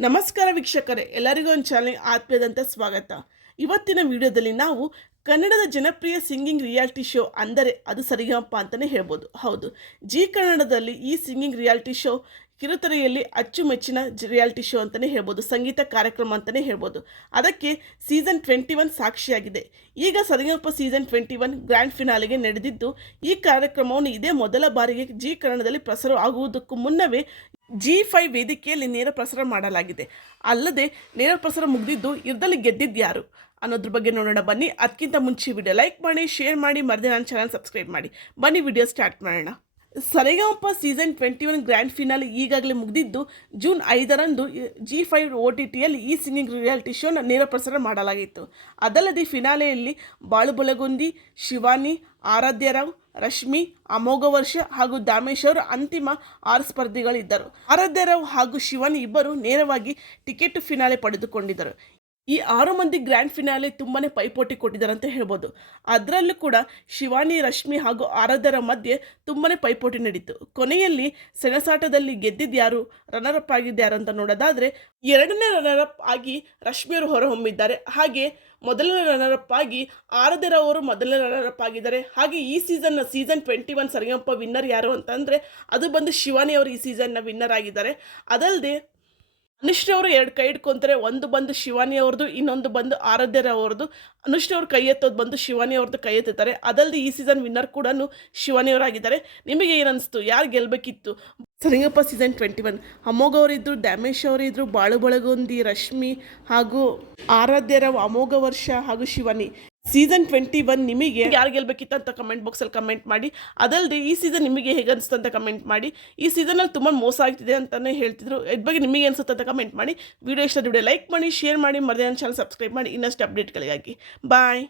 ನಮಸ್ಕಾರ ವೀಕ್ಷಕರೇ ಎಲ್ಲರಿಗೂ ಒಂದು ಚಾನಲ್ ಆತ್ಮೀಯದಂತ ಸ್ವಾಗತ. ಇವತ್ತಿನ ವಿಡಿಯೋದಲ್ಲಿ ನಾವು ಕನ್ನಡದ ಜನಪ್ರಿಯ ಸಿಂಗಿಂಗ್ ರಿಯಾಲಿಟಿ ಶೋ ಅಂದರೆ ಅದು ಸರಿಗಮಪ್ಪ ಅಂತಲೇ ಹೇಳ್ಬೋದು. ಹೌದು, ಜಿ ಕನ್ನಡದಲ್ಲಿ ಈ ಸಿಂಗಿಂಗ್ ರಿಯಾಲಿಟಿ ಶೋ ಕಿರುತೆರೆಯಲ್ಲಿ ಅಚ್ಚುಮೆಚ್ಚಿನ ರಿಯಾಲಿಟಿ ಶೋ ಅಂತಲೇ ಹೇಳ್ಬೋದು, ಸಂಗೀತ ಕಾರ್ಯಕ್ರಮ ಅಂತಲೇ ಹೇಳ್ಬೋದು. ಅದಕ್ಕೆ ಸೀಸನ್ ಟ್ವೆಂಟಿ ಒನ್ ಸಾಕ್ಷಿಯಾಗಿದೆ. ಈಗ Sarigamapa season twenty one grand ಫಿನಾಲೆಗೆ ನಡೆದಿದ್ದು, ಈ ಕಾರ್ಯಕ್ರಮವನ್ನು ಇದೇ ಮೊದಲ ಬಾರಿಗೆ ಜಿ ಕನ್ನಡದಲ್ಲಿ ಪ್ರಸಾರ ಆಗುವುದಕ್ಕೂ ಮುನ್ನವೇ ಜಿ ಫೈವ್ ವೇದಿಕೆಯಲ್ಲಿ ನೇರ ಪ್ರಸಾರ ಮಾಡಲಾಗಿದೆ. ಅಲ್ಲದೆ ನೇರ ಪ್ರಸಾರ ಮುಗಿದಿದ್ದು ಇದರಲ್ಲಿ ಗೆದ್ದಿದ್ದು ಯಾರು? ಅನ್ನೋದ್ರ ಬಗ್ಗೆ ನೋಡೋಣ, ಬನ್ನಿ. ಅದಕ್ಕಿಂತ ಮುಂಚೆ ವಿಡಿಯೋ ಲೈಕ್ ಮಾಡಿ, ಶೇರ್ ಮಾಡಿ, ಮರದೆ ನನ್ನ ಚಾನಲ್ ಸಬ್ಸ್ಕ್ರೈಬ್ ಮಾಡಿ. ಬನ್ನಿ ವಿಡಿಯೋ ಸ್ಟಾರ್ಟ್ ಮಾಡೋಣ. Sarigamapa season twenty one grand finale ಈಗಾಗಲೇ ಮುಗಿದಿದ್ದು ಜೂನ್ ಐದರಂದು ಜಿ ಫೈವ್ ಒ ಟಿ ಟಿಯಲ್ಲಿ ಈ ಸಿಂಗಿಂಗ್ ರಿಯಾಲಿಟಿ ಶೋನ ನೇರ ಪ್ರಸಾರ ಮಾಡಲಾಗಿತ್ತು. ಅದಲ್ಲದೆ ಫಿನಾಲೆಯಲ್ಲಿ ಬಾಳು ಬಲಗುಂದಿ, ಶಿವಾನಿ, ಆರಾಧ್ಯ ರಾವ್, ರಶ್ಮಿ, ಅಮೋಘ ವರ್ಷ ಹಾಗೂ ದಾಮೇಶ್ ಅವರು ಅಂತಿಮ ಆರು ಸ್ಪರ್ಧಿಗಳಿದ್ದರು. ಆರಾಧ್ಯ ರಾವ್ ಹಾಗೂ ಶಿವಾನಿ ಇಬ್ಬರು ನೇರವಾಗಿ ಟಿಕೆಟ್ ಫಿನಾಲೆ ಪಡೆದುಕೊಂಡಿದ್ದರು. ಈ ಆರು ಮಂದಿ ಗ್ರ್ಯಾಂಡ್ ಫಿನಾಲೆ ತುಂಬಾ ಪೈಪೋಟಿ ಕೊಟ್ಟಿದ್ದಾರೆ ಅಂತ ಹೇಳ್ಬೋದು. ಅದರಲ್ಲೂ ಕೂಡ ಶಿವಾನಿ, ರಶ್ಮಿ ಹಾಗೂ ಆರಾಧ್ಯರ ಮಧ್ಯೆ ತುಂಬಾ ಪೈಪೋಟಿ ನಡೀತು. ಕೊನೆಯಲ್ಲಿ ಸೆಣಸಾಟದಲ್ಲಿ ಗೆದ್ದಿದ್ದು ಯಾರು? ರನ್ನರಪ್ ಯಾರು ಅಂತ ನೋಡೋದಾದರೆ, ಎರಡನೇ ರನ್ನರ್ ಅಪ್ ಆಗಿ ರಶ್ಮಿಯವರು ಹೊರಹೊಮ್ಮಿದ್ದಾರೆ. ಹಾಗೆ ಮೊದಲನೇ ರನ್ನರ್ ಅಪ್ ಆಗಿ ಆರಾಧರ ಅವರು ಮೊದಲನೇ ರನ್ನರ್ ಅಪ್ ಆಗಿದ್ದಾರೆ. ಹಾಗೆ ಈ ಸೀಸನ್ನ season twenty one Sarigamapa winner ಯಾರು ಅಂತಂದರೆ, ಅದು ಬಂದು ಶಿವಾನಿ ಅವರು ಈ ಸೀಸನ್ನ ವಿನ್ನರ್ ಆಗಿದ್ದಾರೆ. ಅದಲ್ಲದೆ ಅನುಶ್ರೀ ಅವರು ಎರಡು ಕೈ ಇಟ್ಕೊಂತಾರೆ ಒಂದು ಬಂದು ಶಿವಾನಿ ಅವ್ರದ್ದು ಇನ್ನೊಂದು ಬಂದು ಆರಾಧ್ಯರವ್ರದ್ದು ಅನುಶ್ರೀ ಅವ್ರು ಕೈ ಎತ್ತೋದು ಬಂದು ಶಿವಾನಿ ಅವ್ರದ್ದು ಕೈ ಎತ್ತುತ್ತಾರೆ ಅದಲ್ಲದೆ ಈ ಸೀಸನ್ ವಿನ್ನರ್ ಕೂಡ ಶಿವಾನಿ ಅವರಾಗಿದ್ದಾರೆ. ನಿಮಗೆ ಏನಿಸ್ತು ಅನಿಸ್ತು? ಯಾರು ಗೆಲ್ಲಬೇಕಿತ್ತು ಸರಿಯಪ್ಪ ಸೀಸನ್ ಟ್ವೆಂಟಿ ಒನ್ ಅಮೋಘ ಅವರಿದ್ದರು ಡ್ಯಾಮೇಶ್ ಅವರಿದ್ದರು ಬಾಳು ರಶ್ಮಿ ಹಾಗೂ ಆರಾಧ್ಯರ ಅಮೋಘ ವರ್ಷ ಹಾಗೂ ಶಿವಾನಿ. ಸೀಸನ್ ಟ್ವೆಂಟಿ ಒನ್ ನಿಮಗೆ ಯಾರು ಗೆಲ್ಬೇಕಿತ್ತು ಅಂತ ಕಮೆಂಟ್ ಬಾಕ್ಸಲ್ಲಿ ಕಮೆಂಟ್ ಮಾಡಿ. ಅದಲ್ಲದೆ ಈ ಸೀಸನ್ ನಿಮಗೆ ಹೇಗೆ ಅನಿಸ್ತು ಅಂತ ಕಮೆಂಟ್ ಮಾಡಿ. ಈ ಸೀಸನಲ್ಲಿ ತುಂಬ ಮೋಸ ಆಗ್ತಿದೆ ಅಂತಲೇ ಹೇಳ್ತಿದ್ರು. ಇದ್ರ ಬಗ್ಗೆ ನಿಮಗೆ ಅನಿಸುತ್ತೆ ಅಂತ ಕಮೆಂಟ್ ಮಾಡಿ. ವಿಡಿಯೋ ಇಷ್ಟ ವಿಡಿಯೋ ಲೈಕ್ ಮಾಡಿ ಶೇರ್ ಮಾಡಿ, ಮರದೇ ಚಾನಲ್ ಸಬ್ಸ್ಕ್ರೈಬ್ ಮಾಡಿ. ಇನ್ನಷ್ಟು ಅಪ್ಡೇಟ್ಗಳಿಗಾಗಿ ಬಾಯ್